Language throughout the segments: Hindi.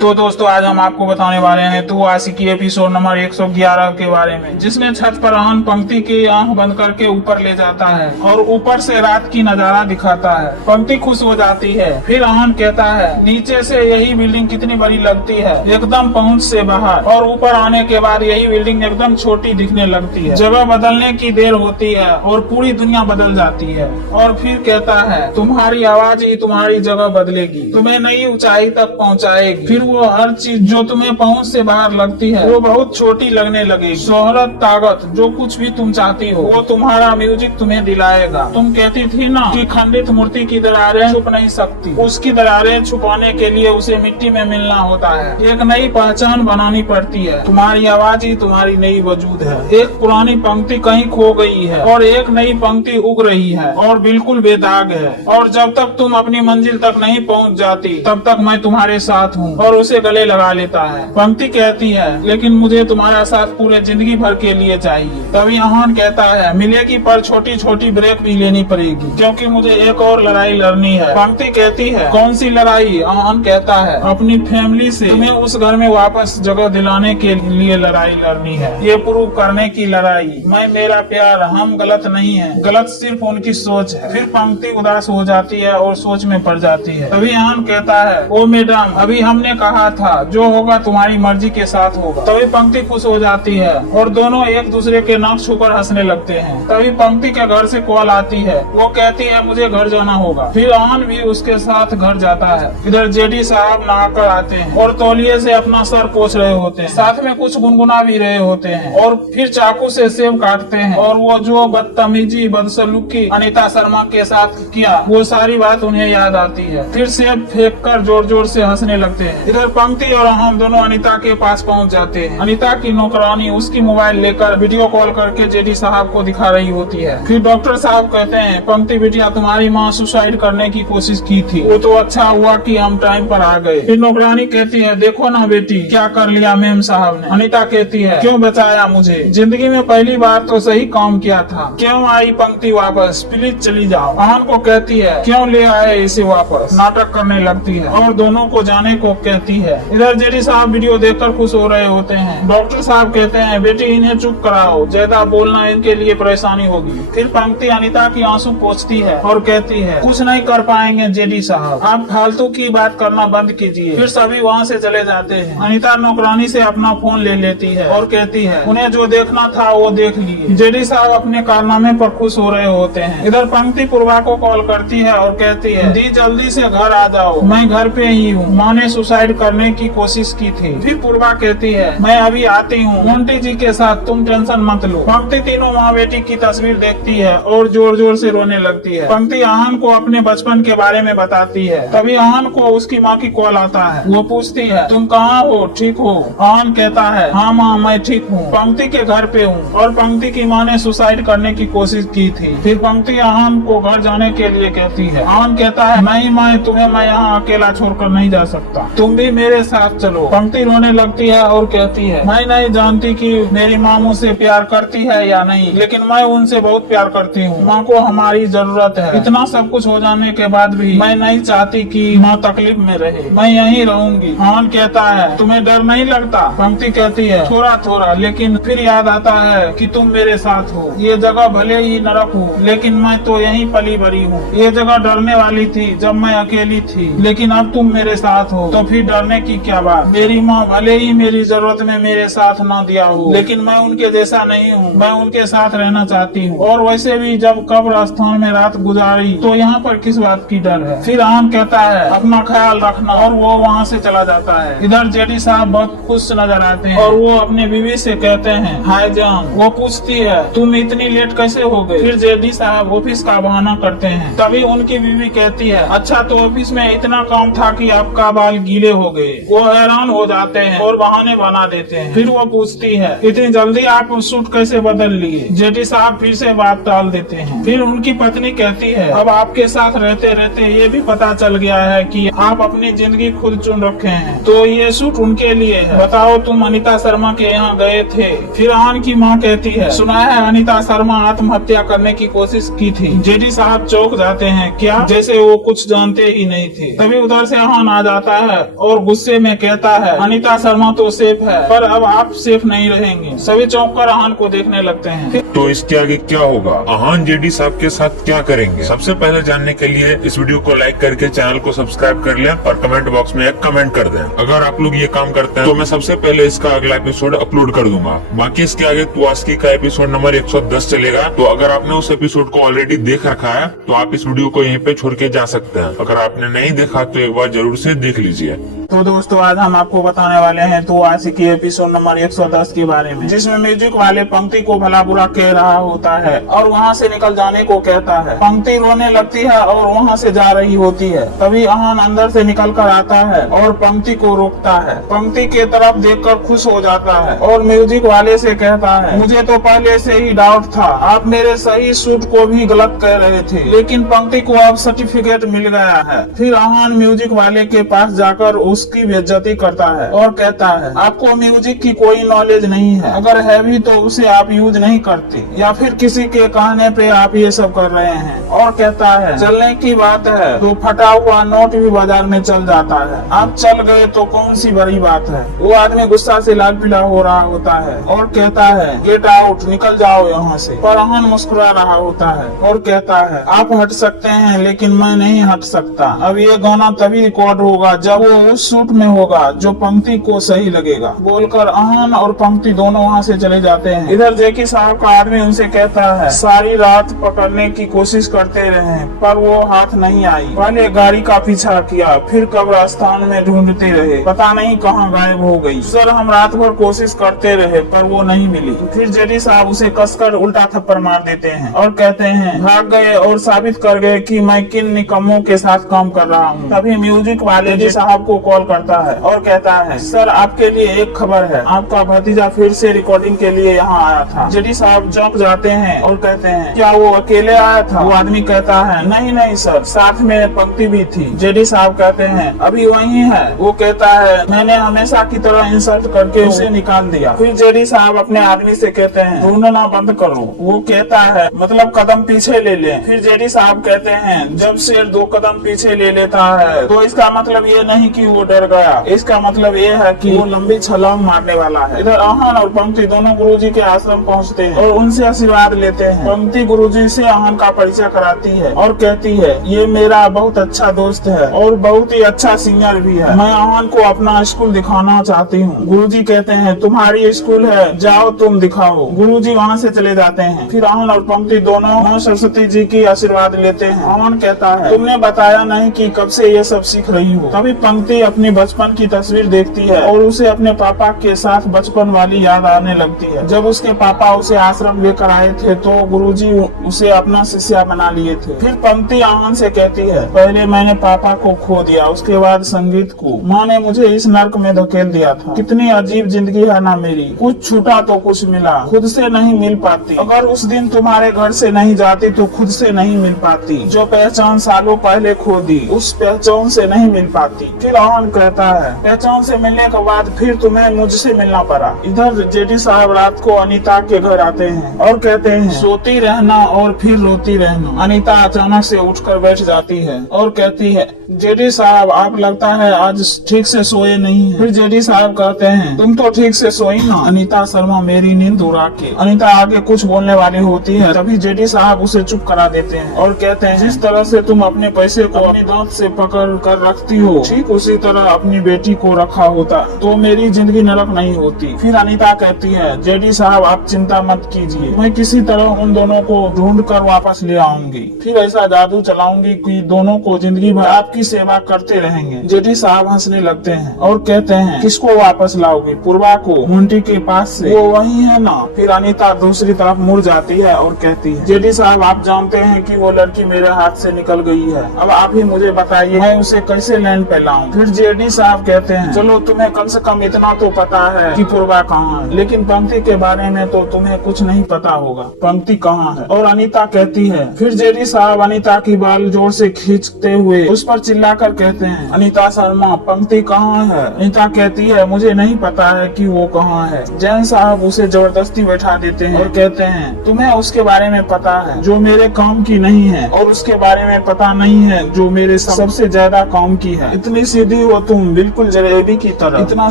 तो दोस्तों आज हम आपको बताने वाले हैं तो आशिकी एपिसोड नंबर 111 के बारे में, जिसमें छत पर आहन पंक्ति की आंख बंद करके ऊपर ले जाता है और ऊपर से रात की नजारा दिखाता है। पंक्ति खुश हो जाती है। फिर आहन कहता है नीचे से यही बिल्डिंग कितनी बड़ी लगती है, एकदम पहुंच से बाहर, और ऊपर आने के बाद यही बिल्डिंग एकदम छोटी दिखने लगती है। जगह बदलने की देर होती है और पूरी दुनिया बदल जाती है। और फिर कहता है तुम्हारी आवाज ही तुम्हारी जगह बदलेगी, तुम्हें नई ऊंचाई तक पहुंचाएगी। फिर वो हर चीज जो तुम्हें पहुंच से बाहर लगती है वो बहुत छोटी लगने लगेगी। शोहरत, ताकत, जो कुछ भी तुम चाहती हो वो तुम्हारा म्यूजिक तुम्हें दिलाएगा। तुम कहती थी ना कि खंडित मूर्ति की दरारें छुप नहीं सकती, उसकी दरारें छुपाने के लिए उसे मिट्टी में मिलना होता है। एक नई पहचान बनानी पड़ती है। तुम्हारी आवाज ही तुम्हारी नई वजूद है। एक पुरानी पंक्ति कहीं खो गई है और एक नई पंक्ति उग रही है और बिल्कुल बेदाग है। और जब तक तुम अपनी मंजिल तक नहीं पहुंच जाती तब तक मैं तुम्हारे साथ हूँ। और उसे गले लगा लेता है। पंक्ति कहती है लेकिन मुझे तुम्हारा साथ पूरे जिंदगी भर के लिए चाहिए। तभी आहन कहता है मिलेगी पर छोटी छोटी ब्रेक भी लेनी पड़ेगी, क्योंकि मुझे एक और लड़ाई लड़नी है। पंक्ति कहती है कौन सी लड़ाई? आहन कहता है अपनी फैमिली से तुम्हें उस घर में वापस जगह दिलाने के लिए लड़ाई लड़नी है। ये प्रूव करने की लड़ाई। मैं, मेरा प्यार, हम गलत नहीं है, गलत सिर्फ उनकी सोच है। फिर पंक्ति उदास हो जाती है और सोच में पड़ जाती है। तभी आहन कहता है ओ मैडम, अभी हमने कहा था जो होगा तुम्हारी मर्जी के साथ होगा। तभी पंक्ति खुश हो जाती है और दोनों एक दूसरे के नाक छूकर हंसने लगते हैं। तभी पंक्ति के घर से कॉल आती है। वो कहती है मुझे घर जाना होगा। फिर आहन भी उसके साथ घर जाता है। इधर जेडी साहब नहाकर आते हैं और तौलिए से अपना सर पोंछ रहे होते हैं, साथ में कुछ गुनगुना भी रहे होते हैं। और फिर चाकू से सेब काटते हैं और वो जो बदतमीजी, बदसलूकी अनीता शर्मा के साथ किया वो सारी बात उन्हें याद आती है। फिर सेब फेंक कर जोर जोर से हंसने लगते हैं। इधर पंक्ति और हम दोनों अनीता के पास पहुंच जाते हैं। अनीता की नौकरानी उसकी मोबाइल लेकर वीडियो कॉल करके जेडी साहब को दिखा रही होती है। फिर डॉक्टर साहब कहते हैं पंक्ति बिटिया, तुम्हारी माँ सुसाइड करने की कोशिश की थी, वो तो अच्छा हुआ कि हम टाइम पर आ गए। फिर नौकरानी कहती है देखो ना बेटी क्या कर लिया मेम साहब ने। अनीता कहती है क्यों बचाया मुझे, जिंदगी में पहली बार तो सही काम किया था। क्यों आई पंक्ति वापस, प्लीज चली जाओ। आहन को कहती है क्यों ले आए इसे वापस। नाटक करने लगती है और दोनों को जाने को कहती है। इधर जेडी साहब वीडियो देखकर खुश हो रहे होते हैं। डॉक्टर साहब कहते हैं बेटी इन्हें चुप कराओ, ज्यादा बोलना इनके लिए परेशानी होगी। फिर पंक्ति अनीता की आंसू पोंछती है और कहती है कुछ नहीं कर पाएंगे जेडी साहब, आप फालतू की बात करना बंद कीजिए। फिर सभी वहाँ से चले जाते हैं। अनीता नौकरानी से अपना फोन ले लेती है और कहती है उन्हें जो देखना था वो देख लिए। जेडी साहब अपने कारनामे पर खुश हो रहे होते हैं। इधर पंक्ति पूर्वा को कॉल करती है और कहती है दी जल्दी से घर आ जाओ, मैं घर पे ही हूँ, माँ ने सुसाइड करने की कोशिश की थी। फिर पूर्वा कहती है मैं अभी आती हूँ मोंटी जी के साथ, तुम टेंशन मत लो। पंक्ति तीनों माँ बेटी की तस्वीर देखती है और जोर जोर से रोने लगती है। पंक्ति आहन को अपने बचपन के बारे में बताती है। तभी आहन को उसकी माँ की कॉल आता है। वो पूछती है तुम कहाँ हो, ठीक हो? आहन कहता है हाँ माँ मैं ठीक हूँ, पंक्ति के घर पे हूँ और पंक्ति की माँ ने सुसाइड करने की कोशिश की थी। फिर पंक्ति आहन को घर जाने के लिए कहती है। आहन कहता है नहीं मैं तुम्हें मैं यहाँ अकेला छोड़कर नहीं जा सकता, तुम भी मेरे साथ चलो। पंक्ति रोने लगती है और कहती है मैं नहीं जानती कि मेरी माँ मुझसे प्यार करती है या नहीं, लेकिन मैं उनसे बहुत प्यार करती हूँ। माँ को हमारी जरूरत है। इतना सब कुछ हो जाने के बाद भी मैं नहीं चाहती कि माँ तकलीफ में रहे, मैं यहीं रहूंगी। आहन कहता है तुम्हें डर नहीं लगता? पंक्ति कहती है थोड़ा थोड़ा, लेकिन फिर याद आता है कि तुम मेरे साथ हो। ये जगह भले ही नरक हो लेकिन मैं तो यहीं पली बड़ी हूँ। ये जगह डरने वाली थी जब मैं अकेली थी, लेकिन अब तुम मेरे साथ हो तो फिर डरने की क्या बात। मेरी माँ भले ही मेरी जरूरत में मेरे साथ न दिया हो, लेकिन मैं उनके जैसा नहीं हूँ, मैं उनके साथ रहना चाहती हूँ। और वैसे भी जब कब्र स्थान में रात गुजारी तो यहाँ पर किस बात की डर है। फिर आहन कहता है अपना ख्याल रखना और वो वहाँ से चला जाता है। इधर जेडी साहब बहुत खुश नजर आते हैं और वो अपने बीवी से कहते हैं हाय जान। वो पूछती है तुम इतनी लेट कैसे हो गए? फिर जेडी साहब ऑफिस का बहाना करते हैं। तभी उनकी बीवी कहती है अच्छा तो ऑफिस में इतना काम था कि आपका बाल गीले हो गए। वो हैरान हो जाते हैं और बहाने बना देते हैं। फिर वो पूछती है इतनी जल्दी आप सूट कैसे बदल लिए? जेडी साहब फिर से बात टाल देते हैं। फिर उनकी पत्नी कहती है अब आपके साथ रहते रहते ये भी पता चल गया है कि आप अपनी जिंदगी खुद चुन रखे हैं, तो ये सूट उनके लिए है। बताओ तुम अनीता शर्मा के यहाँ गए थे? फिर आहन की माँ कहती है सुना है अनीता शर्मा आत्महत्या करने की कोशिश की थी। जेडी साहब चौंक जाते हैं। क्या? जैसे वो कुछ जानते ही नहीं थे। तभी उधर से आहन आ जाता है और गुस्से में कहता है, अनीता शर्मा तो सेफ है, पर अब आप सेफ नहीं रहेंगे। सभी चौंक कर आहान को देखने लगते हैं। तो इसके आगे क्या होगा, आहान जेडी साहब के साथ क्या करेंगे, सबसे पहले जानने के लिए इस वीडियो को लाइक करके चैनल को सब्सक्राइब कर लें और कमेंट बॉक्स में एक कमेंट कर दें। अगर आप लोग ये काम करते हैं तो मैं सबसे पहले इसका अगला एपिसोड अपलोड कर दूंगा। बाकी इसके आगे तुआस्की का एपिसोड नंबर 110 चलेगा। तो अगर आपने उस एपिसोड को ऑलरेडी देख रखा है तो आप इस वीडियो को यहीं पे छोड़ के जा सकते हैं। अगर आपने नहीं देखा तो एक बार जरूर से देख लीजिए। तो दोस्तों आज हम आपको बताने वाले हैं तो आशिकी एपिसोड नंबर 110 के बारे में, जिसमें म्यूजिक वाले पंक्ति को भला बुरा कह रहा होता है और वहाँ से निकल जाने को कहता है। पंक्ति रोने लगती है और वहाँ से जा रही होती है। तभी आहान अंदर से निकल कर आता है और पंक्ति को रोकता है। पंक्ति के तरफ देखकर खुश हो जाता है और म्यूजिक वाले से कहता है, मुझे तो पहले से ही डाउट था, आप मेरे सही सूट को भी गलत कह रहे थे, लेकिन पंक्ति को अब सर्टिफिकेट मिल गया है। फिर आहान म्यूजिक वाले के पास जाकर उसकी बेइज्जती करता है और कहता है, आपको म्यूजिक की कोई नॉलेज नहीं है, अगर है भी तो उसे आप यूज नहीं करते या फिर किसी के कहने पे आप ये सब कर रहे हैं। और कहता है, चलने की बात है तो फटा हुआ नोट भी बाजार में चल जाता है, आप चल गए तो कौन सी बड़ी बात है। वो आदमी गुस्सा से लाल पीला हो रहा होता है और कहता है, गेट आउट, निकल जाओ यहाँ से। पर आहान मुस्कुरा रहा होता है और कहता है, आप हट सकते हैं लेकिन मैं नहीं हट सकता। अब ये गाना तभी रिकॉर्ड होगा जब वो उस सूट में होगा जो पंक्ति को सही लगेगा। बोलकर आहान और पंक्ति दोनों वहाँ से चले जाते हैं। इधर जेकी साहब का आदमी उनसे कहता है, सारी रात पकड़ने की कोशिश करते रहे पर वो हाथ नहीं आई। पहले गाड़ी का पीछा किया, फिर कब्रिस्तान में ढूंढते रहे, पता नहीं कहाँ गायब हो गई। सर हम रात भर कोशिश करते रहे पर वो नहीं मिली। फिर जेडी साहब उसे कसकर उल्टा थप्पड़ मार देते हैं और कहते हैं, भाग गए और साबित कर गए कि मैं किन निकम्मों के साथ काम कर रहा हूँ। तभी म्यूजिक वाले जेडी साहब को कॉल करता है और कहता है, सर आपके लिए एक खबर है, आपका भतीजा फिर से रिकॉर्डिंग के लिए यहाँ आया था। जेडी साहब चौंक जाते हैं और कहते हैं, क्या वो अकेले आया था। वो आदमी कहता है, नहीं नहीं सर, साथ में पंक्ति भी थी। जेडी साहब कहते हैं, अभी वही है। वो कहता है, मैंने हमेशा की तरह इंसल्ट करके उसे निकाल दिया। फिर जेडी साहब अपने आदमी से कहते हैं, ढूंढना बंद करो। वो कहता है, मतलब कदम पीछे ले ले। फिर जेडी साहब कहते हैं, जब शेर 2 कदम पीछे ले लेता है तो इसका मतलब ये नहीं कि वो डर गया, इसका मतलब ये है कि वो लंबी छलांग मारने वाला है। इधर आहान और पंक्ति दोनों गुरुजी के आश्रम पहुंचते हैं और उनसे आशीर्वाद लेते हैं। पंक्ति गुरुजी से आहान का परिचय कराती है और कहती है, ये मेरा बहुत अच्छा दोस्त है और बहुत ही अच्छा सिंगर भी है, मैं आहान को अपना स्कूल दिखाना चाहती हूँ। गुरुजी कहते हैं, तुम्हारी स्कूल है, जाओ तुम दिखाओ। गुरुजी वहाँ से चले जाते हैं। फिर आहान और पंक्ति दोनों माँ सरस्वती जी की आशीर्वाद लेते हैं। आहान कहता है, तुमने बताया नहीं कि कब से ये सब सीख रही हो। तभी पंक्ति अपनी बचपन की तस्वीर देखती है और उसे अपने पापा के साथ बचपन वाली याद आने लगती है। जब उसके पापा उसे आश्रम लेकर आए थे तो गुरुजी उसे अपना शिष्या बना लिए थे। फिर पंक्ति आहान से कहती है, पहले मैंने पापा को खो दिया, उसके बाद संगीत को। माँ ने मुझे इस नर्क में धकेल दिया था। कितनी अजीब जिंदगी है ना मेरी, कुछ छूटा तो कुछ मिला, खुद से नहीं मिल पाती। अगर उस दिन तुम्हारे घर से नहीं जाती तो खुद से नहीं मिल पाती। जो पहचान सालों पहले खो दी, उस पहचान से नहीं मिल पाती। फिर आहान कहता है, पहचान से मिलने के बाद फिर तुम्हें मुझसे मिलना पड़ा। इधर जेडी साहब रात को अनीता के घर आते हैं और कहते हैं, सोती रहना और फिर रोती रहना। अनीता अचानक से उठकर बैठ जाती है और कहती है, जेडी साहब आप लगता है आज ठीक से सोए नहीं है। फिर जेडी साहब कहते हैं, तुम तो ठीक से सोई ना। अनीता शर्मा मेरी नींद उड़ा के। अनीता आगे कुछ बोलने वाली होती है, तभी जेडी साहब उसे चुप करा देते हैं और कहते हैं, जिस तरह से तुम अपने पैसे को अपनी दांत से पकड़ कर रखती हो, ठीक उसी तरह अपनी बेटी को रखा होता तो मेरी जिंदगी नरक नहीं होती। फिर अनीता कहती है, जेडी साहब आप चिंता मत कीजिए, मैं किसी तरह उन दोनों को ढूंढ कर वापस ले आऊंगी। फिर ऐसा जादू चलाऊंगी कि दोनों को जिंदगी भर आपकी सेवा करते रहेंगे। जेडी साहब हंसने लगते हैं और कहते हैं, किसको वापस लाओगे, पूर्वा को मुंटी के पास से, वो वही है ना। फिर अनीता दूसरी तरफ मुड़ जाती है और कहती है, जेडी साहब आप जानते हैं कि वो लड़की मेरे हाथ से निकल गई है, अब आप ही मुझे बताइए मैं उसे कैसे लैंड पे लाऊं। फिर जेडी साहब कहते हैं, चलो तुम्हें कम से कम इतना तो पता है कि पूर्वा कहाँ है, लेकिन पंक्ति के बारे में तो तुम्हें कुछ नहीं पता होगा, पंक्ति कहाँ है। और अनीता कहती है। फिर जेडी साहब अनीता की बाल जोर से खींचते हुए उस पर चिल्लाकर कहते हैं, अनीता शर्मा पंक्ति कहाँ है। अनीता कहती है, मुझे नहीं पता है कि वो कहाँ है। जैन साहब उसे जबरदस्ती बैठा देते हैं और कहते हैं, तुम्हें उसके बारे में पता है जो मेरे काम की नहीं है और उसके बारे में पता नहीं है जो मेरे सबसे ज्यादा काम की है। इतनी सीधी हो तुम, बिल्कुल जलेबी की तरह। इतना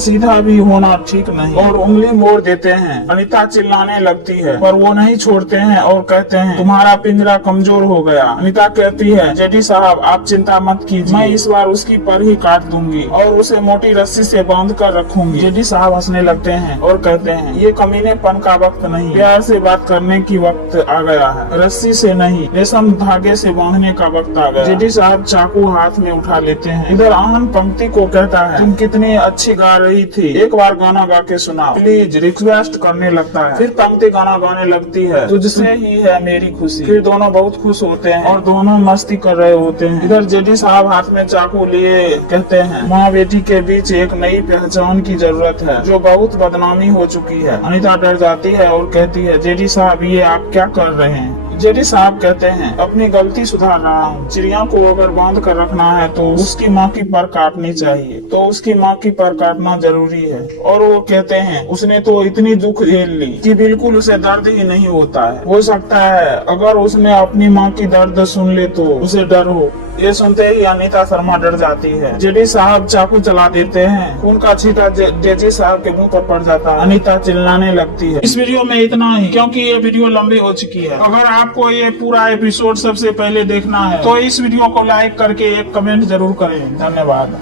सीधा भी होना ठीक नहीं। और उंगली मोड़ देते हैं। अनीता चिल्लाने लगती है पर वो नहीं छोड़ते हैं और कहते हैं तुम्हारा पिंजरा कमजोर हो गया। अनीता कहती है जेडी साहब आप चिंता मत कीजिए, मैं इस बार उसकी पर ही काट दूंगी और उसे मोटी रस्सी से बांध कर रखूंगी। जेडी साहब हंसने लगते हैं और कहते हैं ये कमीनेपन का वक्त नहीं, प्यार से बात करने की वक्त आ गया है, रस्सी से नहीं रेशम धागे से बांधने का वक्त आ गया। जेडी साहब चाकू हाथ में उठा लेते हैं। इधर आहन पंक्ति को कहता है तुम कितनी अच्छी गा रही थी, एक बार गाना गा के सुनाओ प्लीज, रिक्वेस्ट करने लगता है। फिर पंक्ति गाना गाने लगती है तुझसे ही है मेरी खुशी। फिर दोनों बहुत खुश होते हैं और दोनों मस्ती कर रहे होते हैं। इधर जेडी साहब हाथ में चाकू लिए कहते हैं माँ बेटी के बीच एक नई पहचान की जरूरत है जो बहुत बदनामी हो चुकी है। अनीता डर जाती है और कहती है जेडी साहब ये आप क्या कर रहे हैं। जेडी साहब कहते हैं अपनी गलती सुधार रहा हूँ। चिड़िया को अगर बांध कर रखना है तो उसकी माँ की पर काटनी चाहिए, तो उसकी माँ की पर काटना जरूरी है। और वो कहते हैं उसने तो इतनी दुख झेल ली कि बिल्कुल उसे दर्द ही नहीं होता है। हो सकता है अगर उसने अपनी माँ की दर्द सुन ले तो उसे डर हो। ये सुनते ही अनीता शर्मा डर जाती है। जेडी साहब चाकू चला देते हैं। खून का छींटा जेडी साहब के मुंह पर पड़ जाता है। अनीता चिल्लाने लगती है। इस वीडियो में इतना ही, क्योंकि ये वीडियो लंबी हो चुकी है। अगर आपको ये पूरा एपिसोड सबसे पहले देखना है तो इस वीडियो को लाइक करके एक कमेंट जरूर करें। धन्यवाद।